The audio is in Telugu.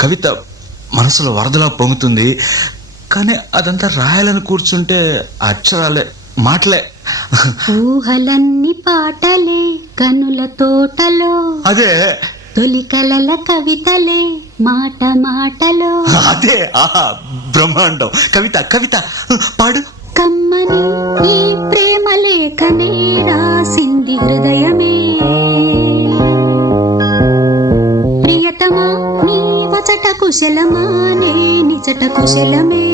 కవిత మనసులో వరదలా పొంగుతుంది. కానీ అదంతా రాయాలని కూర్చుంటే అక్షరాలే, మాటలే. ఊహలన్నీ పాటలే కనుల తోటలో, అదే తొలి కలల కవితలే మాట మాటలో. అదే బ్రహ్మాండం. కవిత కవిత పాడు. కమ్మని ఈ ప్రేమ లేఖనే రాసింది హృదయమే, ప్రియతమా నీ వచట కుశలమా నే నిజట కుశలమే.